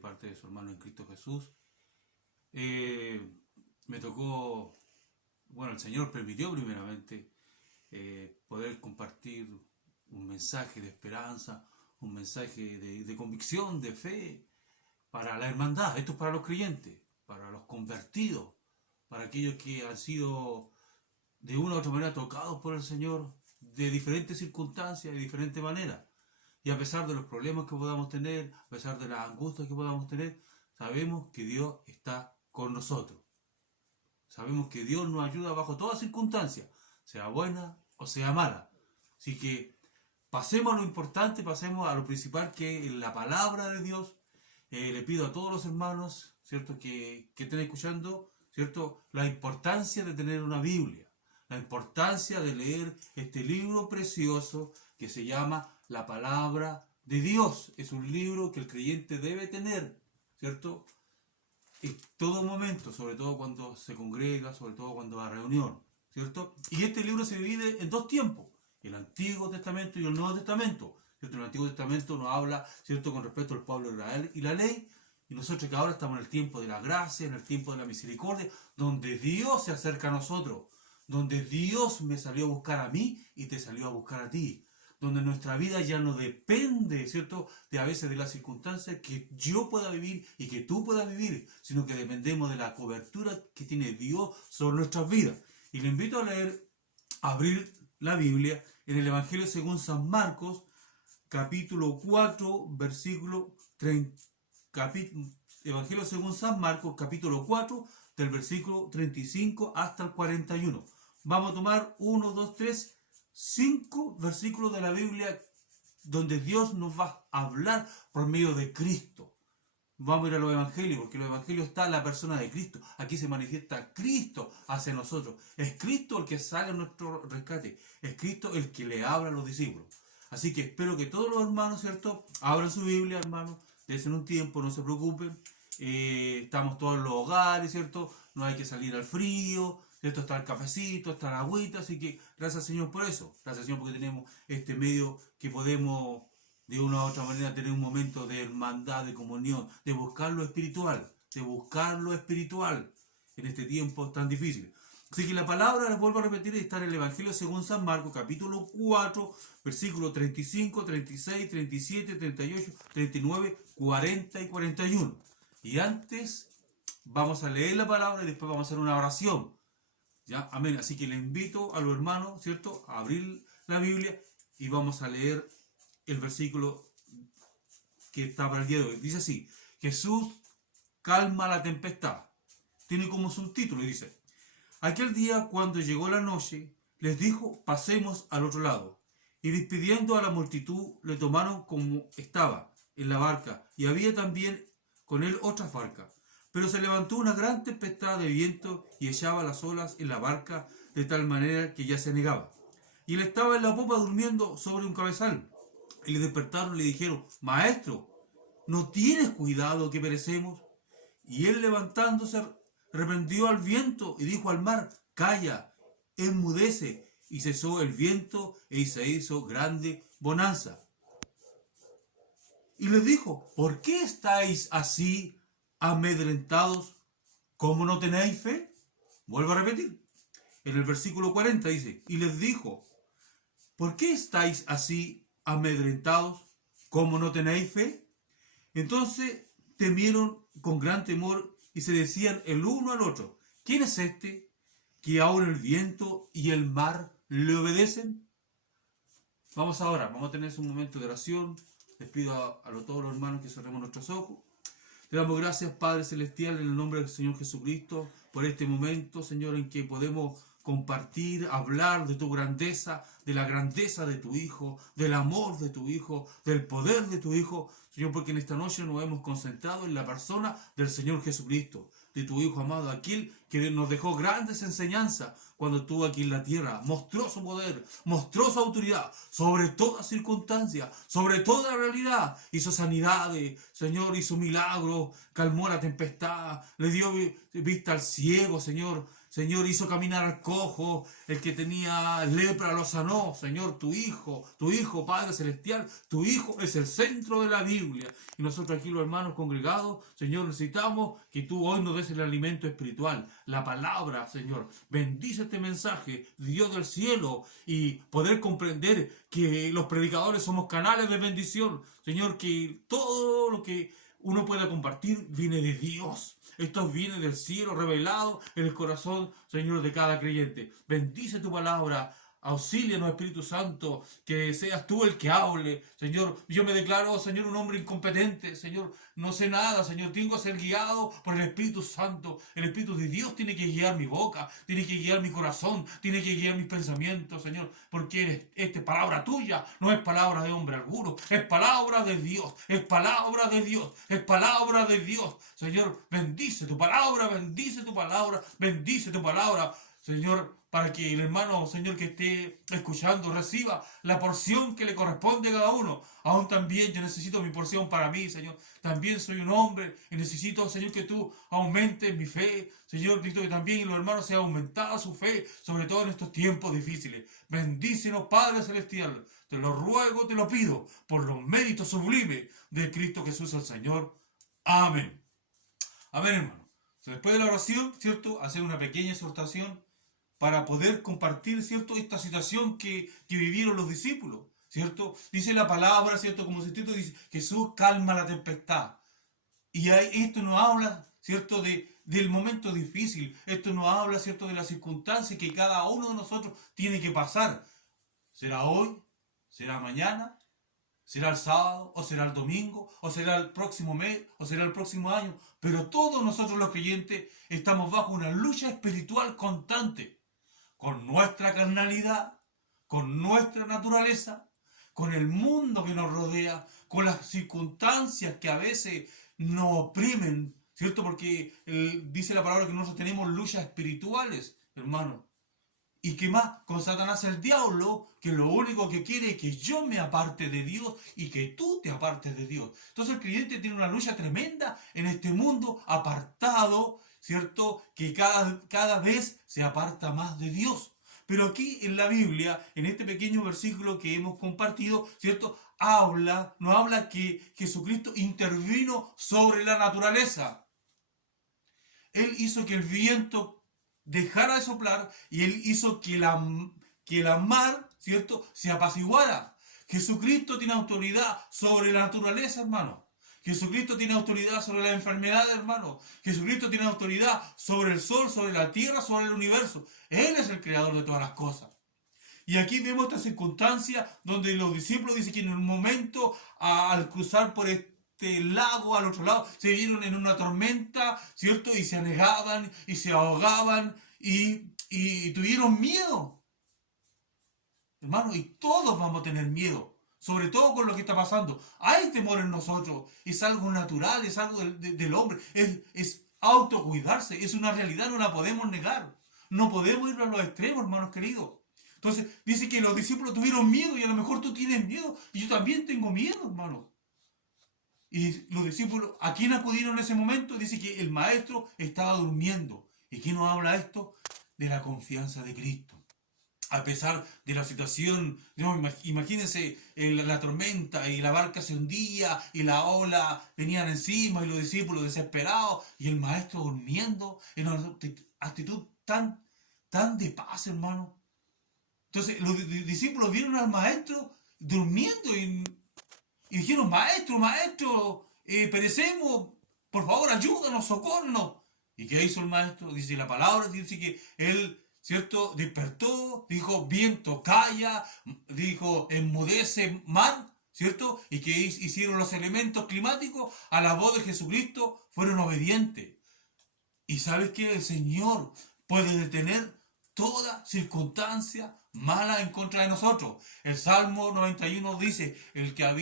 parte de su hermano en Cristo Jesús. Me tocó, bueno, el Señor permitió primeramente poder compartir un mensaje de esperanza, un mensaje de convicción, de fe, para la hermandad. Esto es para los creyentes, para los convertidos, para aquellos que han sido de una u otra manera tocados por el Señor de diferentes circunstancias, de diferentes maneras. Y a pesar de los problemas que podamos tener, a pesar de las angustias que podamos tener, sabemos que Dios está con nosotros. Sabemos que Dios nos ayuda bajo todas circunstancias, sea buena o sea mala. Así que pasemos a lo importante, pasemos a lo principal, que es la palabra de Dios. Le pido a todos los hermanos, ¿cierto?, que estén escuchando, ¿cierto?, la importancia de tener una Biblia, la importancia de leer este libro precioso que se llama la palabra de Dios. Es un libro que el creyente debe tener, ¿cierto?, en todo momento, sobre todo cuando se congrega, sobre todo cuando va a reunión, ¿cierto? Y este libro se divide en dos tiempos, el Antiguo Testamento y el Nuevo Testamento, ¿cierto? El Antiguo Testamento nos habla, ¿cierto?, con respecto al pueblo de Israel y la ley, y nosotros que ahora estamos en el tiempo de la gracia, en el tiempo de la misericordia, donde Dios se acerca a nosotros, donde Dios me salió a buscar a mí y te salió a buscar a ti, donde nuestra vida ya no depende, ¿cierto?, de a veces de las circunstancias que yo pueda vivir y que tú puedas vivir, sino que dependemos de la cobertura que tiene Dios sobre nuestras vidas. Y le invito a leer, a abrir la Biblia en el Evangelio según San Marcos, capítulo 4, versículo 30. Evangelio según San Marcos, capítulo 4, del versículo 35 hasta el 41. Vamos a tomar 1, 2, 3, 5 versículos de la Biblia donde Dios nos va a hablar por medio de Cristo. Vamos a ir a los evangelios, porque en los evangelios está la persona de Cristo. Aquí se manifiesta Cristo hacia nosotros. Es Cristo el que sale a nuestro rescate. Es Cristo el que le habla a los discípulos. Así que espero que todos los hermanos, ¿cierto?, abran su Biblia, hermanos. Dense un tiempo, no se preocupen. Estamos todos en los hogares, ¿cierto? No hay que salir al frío, ¿cierto? Está el cafecito, está la agüita. Así que gracias, Señor, por eso. Gracias, Señor, porque tenemos este medio que podemos de una u otra manera tener un momento de hermandad, de comunión, de buscar lo espiritual, en este tiempo tan difícil. Así que la palabra, les vuelvo a repetir, está en el Evangelio según San Marcos, capítulo 4, versículos 35, 36, 37, 38, 39, 40 y 41. Y antes vamos a leer la palabra y después vamos a hacer una oración. ¿Ya? Amén. Así que les invito a los hermanos, ¿cierto?, a abrir la Biblia y vamos a leer el versículo que está para el día de hoy. Dice así: Jesús calma la tempestad. Tiene como subtítulo y dice: aquel día, cuando llegó la noche, les dijo: pasemos al otro lado. Y despidiendo a la multitud, le tomaron como estaba en la barca, y había también con él otras barcas. Pero se levantó una gran tempestad de viento y echaba las olas en la barca de tal manera que ya se anegaba. Y él estaba en la popa durmiendo sobre un cabezal. Y le despertaron y le dijeron: Maestro, ¿no tienes cuidado que perecemos? Y él, levantándose, reprendió al viento y dijo al mar: calla, enmudece. Y cesó el viento y se hizo grande bonanza. Y les dijo: ¿por qué estáis así amedrentados? ¿Cómo no tenéis fe? Vuelvo a repetir. En el versículo 40 dice: y les dijo: ¿por qué estáis así amedrentados? ¿Cómo no tenéis fe? Entonces temieron con gran temor y se decían el uno al otro: ¿quién es este que ahora el viento y el mar le obedecen? Vamos a tener un momento de oración. Les pido a todos los hermanos que cerremos nuestros ojos. Te damos gracias, Padre Celestial, en el nombre del Señor Jesucristo, por este momento, Señor, en que podemos compartir, hablar de tu grandeza, de la grandeza de tu Hijo, del amor de tu Hijo, del poder de tu Hijo, Señor, porque en esta noche nos hemos concentrado en la persona del Señor Jesucristo, de tu Hijo amado, aquel que nos dejó grandes enseñanzas cuando estuvo aquí en la tierra. Mostró su poder, mostró su autoridad sobre toda circunstancia, sobre toda realidad. Hizo sanidades, Señor, hizo milagros, calmó la tempestad, le dio vista al ciego, Señor. Señor, hizo caminar al cojo, el que tenía lepra lo sanó. Señor, tu Hijo, Padre Celestial, tu Hijo es el centro de la Biblia. Y nosotros aquí, los hermanos congregados, Señor, necesitamos que tú hoy nos des el alimento espiritual, la palabra, Señor. Bendice este mensaje, Dios del cielo, y poder comprender que los predicadores somos canales de bendición. Señor, que todo lo que uno pueda compartir viene de Dios. Esto viene del cielo revelado en el corazón, Señor, de cada creyente. Bendice tu palabra. Auxílianos, Espíritu Santo, que seas tú el que hable. Señor, yo me declaro, Señor, un hombre incompetente. Señor, no sé nada, Señor, tengo que ser guiado por el Espíritu Santo. El Espíritu de Dios tiene que guiar mi boca, tiene que guiar mi corazón, tiene que guiar mis pensamientos, Señor, porque esta es palabra tuya, no es palabra de hombre alguno, es palabra de Dios, es palabra de Dios, es palabra de Dios. Señor, bendice tu palabra, bendice tu palabra, bendice tu palabra, Señor, para que el hermano, Señor, que esté escuchando reciba la porción que le corresponde a cada uno. Aún también yo necesito mi porción para mí, Señor. También soy un hombre y necesito, Señor, que tú aumentes mi fe. Señor, necesito que también los hermanos sea aumentada su fe, sobre todo en estos tiempos difíciles. Bendícenos, Padre Celestial. Te lo ruego, te lo pido, por los méritos sublimes de Cristo Jesús el Señor. Amén. Amén, hermano. Después de la oración, ¿cierto? Hacer una pequeña exhortación para poder compartir, ¿cierto?, esta situación que vivieron los discípulos, ¿cierto? Dice la palabra, ¿cierto?, como se dice, Jesús calma la tempestad. Y esto nos habla, ¿cierto?, del momento difícil. Esto nos habla, ¿cierto?, de las circunstancias que cada uno de nosotros tiene que pasar. ¿Será hoy? ¿Será mañana? ¿Será el sábado? ¿O será el domingo? ¿O será el próximo mes? ¿O será el próximo año? Pero todos nosotros los creyentes estamos bajo una lucha espiritual constante, con nuestra carnalidad, con nuestra naturaleza, con el mundo que nos rodea, con las circunstancias que a veces nos oprimen, ¿cierto? Porque dice la palabra que nosotros tenemos luchas espirituales, hermano. ¿Y qué más? Con Satanás el diablo, que lo único que quiere es que yo me aparte de Dios y que tú te apartes de Dios. Entonces el creyente tiene una lucha tremenda en este mundo apartado, ¿cierto? Que cada vez se aparta más de Dios. Pero aquí en la Biblia, en este pequeño versículo que hemos compartido, ¿cierto?, nos habla que Jesucristo intervino sobre la naturaleza. Él hizo que el viento dejara de soplar y él hizo que la mar, ¿cierto?, se apaciguara. Jesucristo tiene autoridad sobre la naturaleza, hermano. Jesucristo tiene autoridad sobre la enfermedad, hermano. Jesucristo tiene autoridad sobre el sol, sobre la tierra, sobre el universo. Él es el creador de todas las cosas. Y aquí vemos esta circunstancia donde los discípulos dicen que en un momento, al cruzar por este lago al otro lado, se vieron en una tormenta, ¿cierto? Y se anegaban y se ahogaban y tuvieron miedo. Hermano, y todos vamos a tener miedo. Sobre todo con lo que está pasando. Hay temor en nosotros. Es algo natural, es algo del hombre. Es autocuidarse. Es una realidad, no la podemos negar. No podemos ir a los extremos, hermanos queridos. Entonces, dice que los discípulos tuvieron miedo y a lo mejor tú tienes miedo. Y yo también tengo miedo, hermano. Y los discípulos, ¿a quién acudieron en ese momento? Dice que el maestro estaba durmiendo. ¿Y quién nos habla esto? De la confianza de Cristo. A pesar de la situación, imagínense la tormenta y la barca se hundía y la ola venían encima y los discípulos desesperados y el maestro durmiendo en una actitud tan de paz, hermano. Entonces los discípulos vieron al maestro durmiendo y dijeron, maestro, perecemos, por favor ayúdanos, socórnos. ¿Y qué hizo el maestro? Dice la palabra, dice que él, ¿cierto?, despertó, dijo, viento, calla, dijo, enmudece mar, ¿cierto? Y que hicieron los elementos climáticos a la voz de Jesucristo, fueron obedientes. Y ¿sabes qué? El Señor puede detener toda circunstancia mala en contra de nosotros. El Salmo 91 dice, el que habita